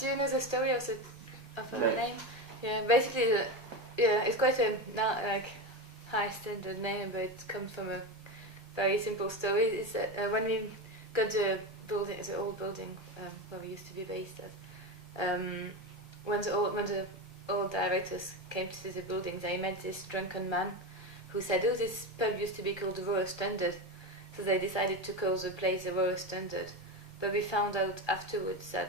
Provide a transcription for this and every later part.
Do you know the story of the name? Yeah, basically, it's quite a high standard name, but it comes from a very simple story. It's that when we got the building, the old building where we used to be based at, when the old directors came to the building, they met this drunken man who said, "Oh, this pub used to be called the Royal Standard," so they decided to call the place the Royal Standard. But we found out afterwards that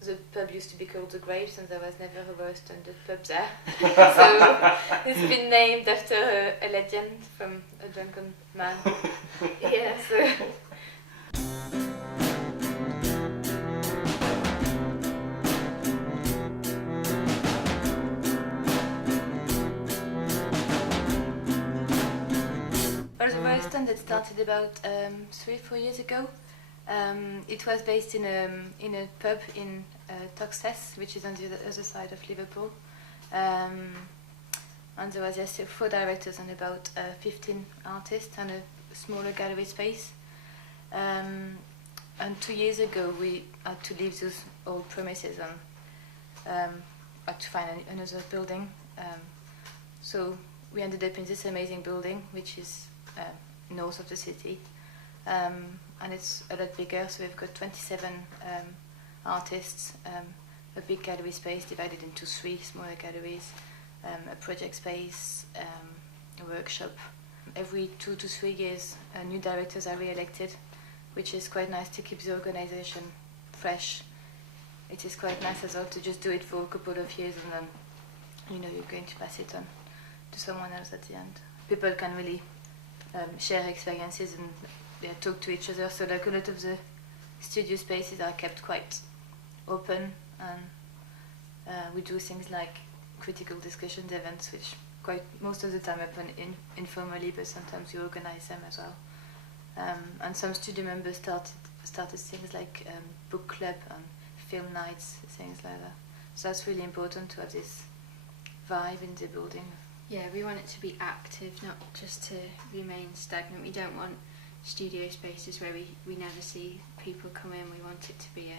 the pub used to be called the Graves, and there was never a Royal Standard pub there. So it's been named after a legend from a drunken man. Yeah, so. Well, the Royal Standard started about 3-4 years ago. It was based in a pub in Toxteth, which is on the other side of Liverpool. And there was just 4 directors and about 15 artists and a smaller gallery space. And 2 years ago we had to leave those old premises and had to find another building. So we ended up in this amazing building, which is north of the city. And it's a lot bigger, so we've got 27 artists, a big gallery space divided into 3 smaller galleries, a project space, a workshop. Every 2 to 3 years, new directors are re-elected, which is quite nice to keep the organisation fresh. It is quite nice as well to just do it for a couple of years and then, you're going to pass it on to someone else at the end. People can really share experiences and talk to each other, so like a lot of the studio spaces are kept quite open, and we do things like critical discussions events, which most of the time happen informally, but sometimes we organise them as well. And some studio members started things like book club and film nights, things like that. So that's really important to have this vibe in the building. Yeah, we want it to be active, not just to remain stagnant. We don't want studio spaces where we never see people come in. We want it to be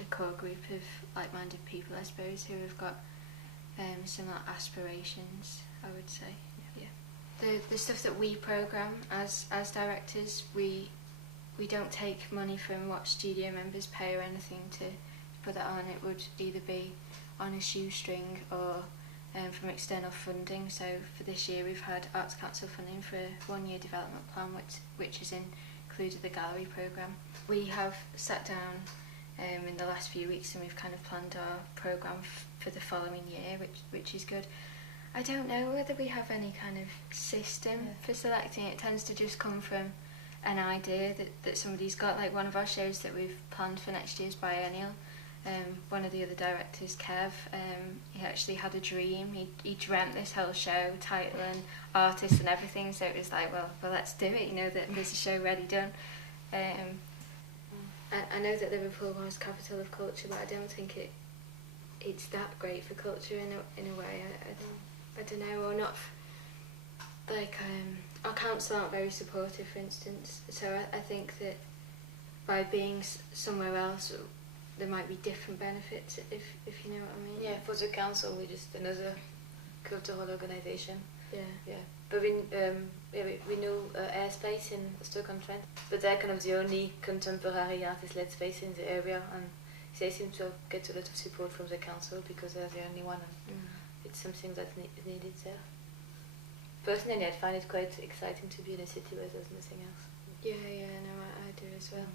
a core group of like-minded people, I suppose, who have got similar aspirations, I would say. Yeah. The stuff that we programme as directors, we don't take money from what studio members pay or anything to put that on. It would either be on a shoestring or from external funding. So for this year we've had Arts Council funding for a 1-year development plan which has included the gallery programme. We have sat down in the last few weeks and we've kind of planned our programme for the following year, which is good. I don't know whether we have any kind of system for selecting. It tends to just come from an idea that somebody's got. Like one of our shows that we've planned for next year's biennial, one of the other directors, Kev, he actually had a dream. He dreamt this whole show, title and artist and everything, so it was like, well let's do it, that there's a show ready, done. I know that Liverpool was capital of culture, but I don't think it's that great for culture in a way. I don't know, or not. Like our council aren't very supportive, for instance, so I think that by being somewhere else there might be different benefits, if you know what I mean. Yeah, for the council we're just another cultural organisation. Yeah. But we know Airspace in Stoke-on-Trent, but they're kind of the only contemporary artist-led space in the area, and they seem to get a lot of support from the council because they're the only one, and it's something that's needed there. Personally, I find it quite exciting to be in a city where there's nothing else. Yeah, no, I do as well.